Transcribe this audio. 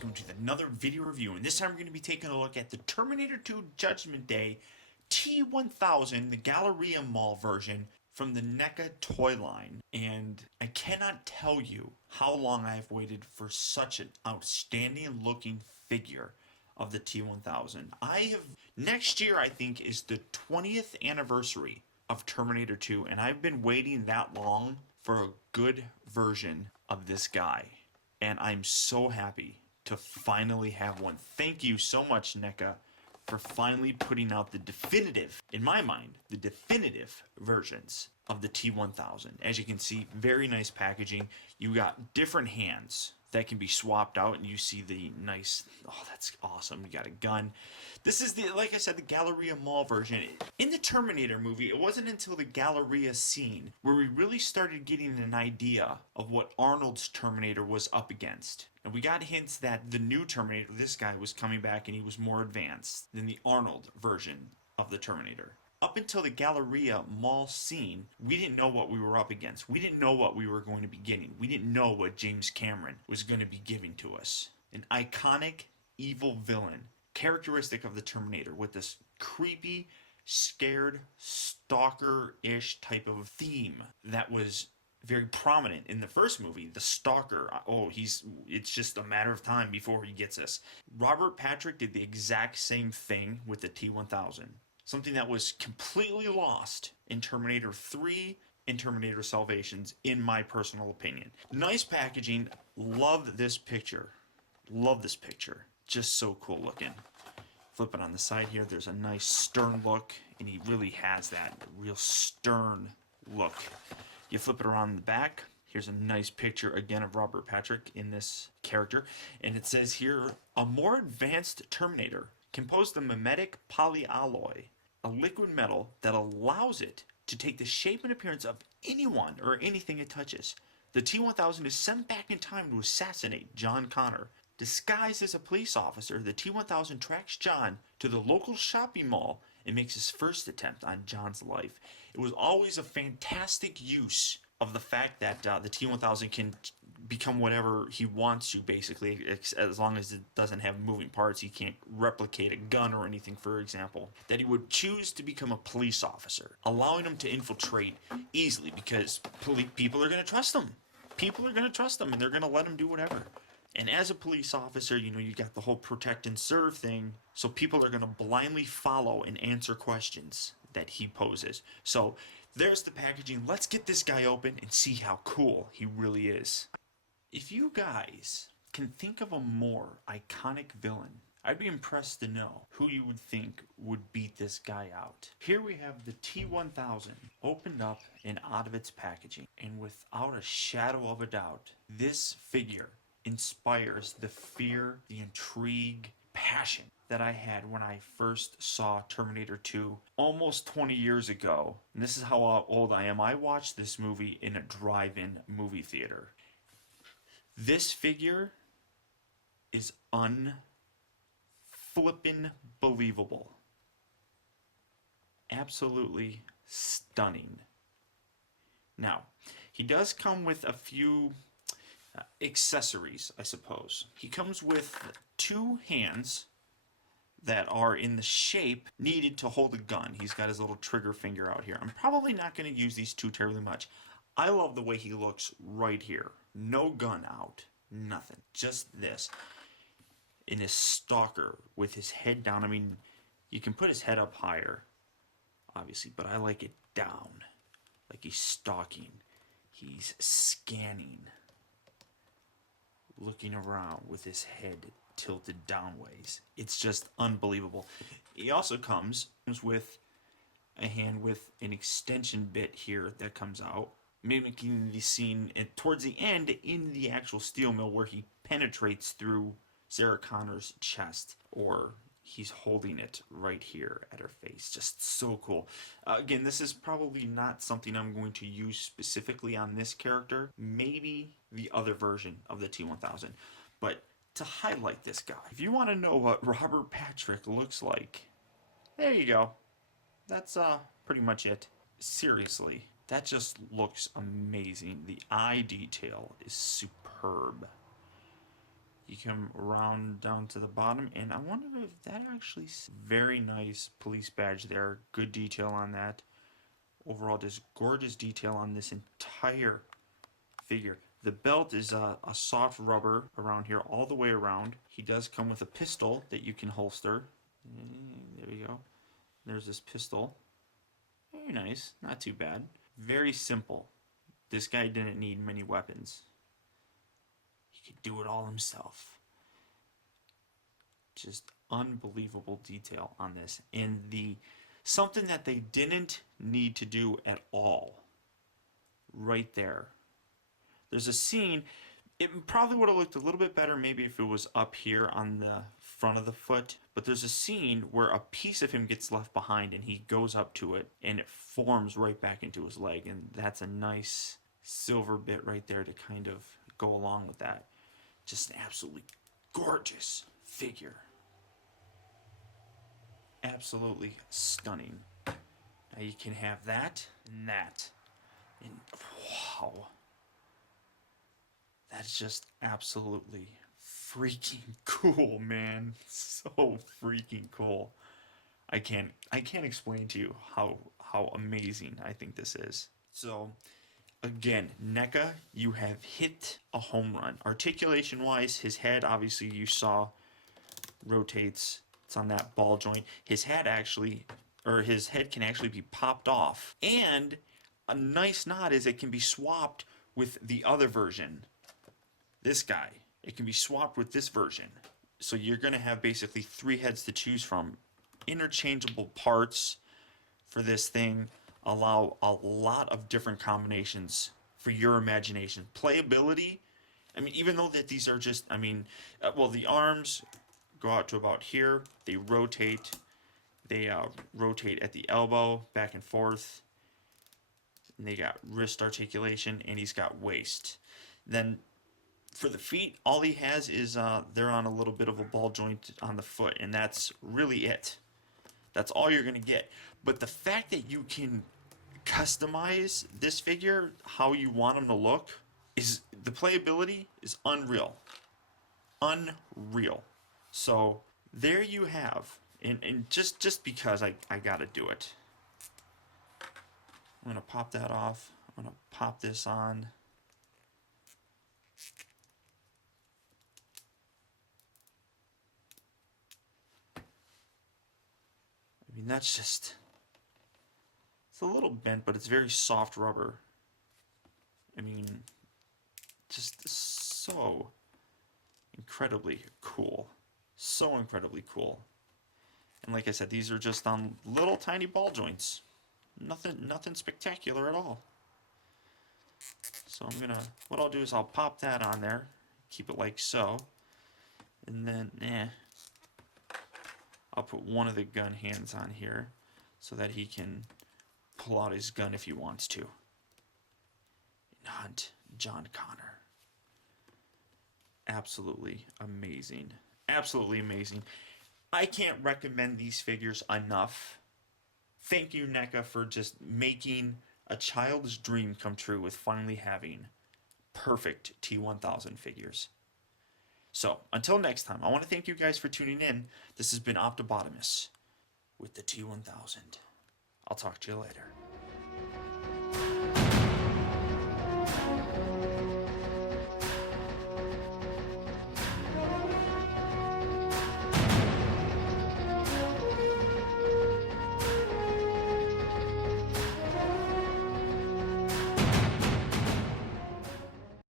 coming to another video review, and this time we're going to be taking a look at the Terminator 2 Judgment Day T-1000, the Galleria Mall version from the NECA toy line. And I cannot tell you how long I've waited for such an outstanding looking figure of the T-1000. Next year I think is the 20th anniversary of Terminator 2, and I've been waiting that long for a good version of this guy. And I'm so happy to finally have one. Thank you so much, NECA, for finally putting out the definitive, in my mind, the definitive versions of the T-1000. As you can see, very nice packaging. You got different hands that can be swapped out, and you see the nice, oh, that's awesome. You got a gun. This is like I said, the Galleria Mall version. In the Terminator movie, it wasn't until the Galleria scene where we really started getting an idea of what Arnold's Terminator was up against. And we got hints that the new Terminator, this guy, was coming back and he was more advanced than the Arnold version of the Terminator. Up until the Galleria Mall scene, we didn't know what we were up against. We didn't know what we were going to be getting. We didn't know what James Cameron was going to be giving to us. An iconic, evil villain, characteristic of the Terminator, with this creepy, scared, stalker-ish type of theme that was very prominent in the first movie. The stalker, it's just a matter of time before he gets us. Robert Patrick did the exact same thing with the T-1000. Something that was completely lost in Terminator 3 and Terminator Salvations, in my personal opinion. Nice packaging. Love this picture. Love this picture. Just so cool looking. Flip it on the side here. There's a nice stern look, and he really has that real stern look. You flip it around the back. Here's a nice picture again of Robert Patrick in this character, and it says here, a more advanced Terminator composed of mimetic polyalloy, a liquid metal that allows it to take the shape and appearance of anyone or anything it touches. The T-1000 is sent back in time to assassinate John Connor. Disguised as a police officer, the T-1000 tracks John to the local shopping mall and makes his first attempt on John's life. It was always a fantastic use of the fact that the T-1000 can become whatever he wants to, basically, as long as it doesn't have moving parts. He can't replicate a gun or anything, for example. That he would choose to become a police officer, allowing him to infiltrate easily, because people are going to trust him. People are going to trust him, and they're going to let him do whatever. And as a police officer, you got the whole protect and serve thing, so people are going to blindly follow and answer questions that he poses. So there's the packaging. Let's get this guy open and see how cool he really is. If you guys can think of a more iconic villain, I'd be impressed to know who you would think would beat this guy out. Here we have the T-1000 opened up and out of its packaging, and without a shadow of a doubt, this figure inspires the fear, the intrigue, passion that I had when I first saw Terminator 2 almost 20 years ago. And this is how old I am. I watched this movie in a drive-in movie theater. This figure is unflippin' believable. Absolutely stunning. Now, he does come with a few accessories, I suppose. He comes with two hands that are in the shape needed to hold a gun. He's got his little trigger finger out here. I'm probably not going to use these two terribly much. I love the way he looks right here. No gun out. Nothing. Just this. In his stalker with his head down. I mean, you can put his head up higher, obviously, but I like it down. Like he's stalking. He's scanning. Looking around with his head tilted downways. It's just unbelievable. He also comes with a hand with an extension bit here that comes out, mimicking the scene towards the end in the actual steel mill where he penetrates through Sarah Connor's chest, or he's holding it right here at her face. Just so cool. Again, this is probably not something I'm going to use specifically on this character. Maybe the other version of the T-1000. But to highlight this guy, if you want to know what Robert Patrick looks like, there you go. That's pretty much it. Seriously, that just looks amazing. The eye detail is superb. You come around down to the bottom, and I wonder if that actually... Very nice police badge there. Good detail on that. Overall, just gorgeous detail on this entire figure. The belt is a soft rubber around here all the way around. He does come with a pistol that you can holster. There we go. There's this pistol. Very nice. Not too bad. Very simple. This guy didn't need many weapons. He could do it all himself. Just unbelievable detail on this. And something that they didn't need to do at all. Right there. There's a scene, it probably would have looked a little bit better maybe if it was up here on the front of the foot, but there's a scene where a piece of him gets left behind and he goes up to it and it forms right back into his leg, and that's a nice silver bit right there to kind of go along with that. Just an absolutely gorgeous figure. Absolutely stunning. Now you can have that and that. And wow. That's just absolutely freaking cool, man. So freaking cool. I can't explain to you how amazing I think this is. So again, NECA, you have hit a home run. Articulation wise, his head obviously you saw rotates. It's on that ball joint. His head can actually be popped off. And a nice nod is it can be swapped with the other version. This guy, it can be swapped with this version. So you're going to have basically 3 heads to choose from. Interchangeable parts for this thing allow a lot of different combinations for your imagination. Playability, I mean, even though that these are just, the arms go out to about here. They rotate. They rotate at the elbow, back and forth. And they got wrist articulation, and he's got waist. Then for the feet, all he has is they're on a little bit of a ball joint on the foot, and that's really it. That's all you're going to get. But the fact that you can customize this figure how you want him to look, is the playability is unreal. Unreal. So there you have, and just because I got to do it. I'm going to pop that off. I'm going to pop this on. I mean, that's just, it's a little bent, but it's very soft rubber. I mean, just so incredibly cool. So incredibly cool. And like I said, these are just on little tiny ball joints. Nothing spectacular at all. So what I'll do is I'll pop that on there, keep it like so, and then, I'll put one of the gun hands on here so that he can pull out his gun if he wants to. And hunt John Connor. Absolutely amazing. Absolutely amazing. I can't recommend these figures enough. Thank you, NECA, for just making a child's dream come true with finally having perfect T-1000 figures. So, until next time, I want to thank you guys for tuning in. This has been Optobotomus with the T-1000. I'll talk to you later.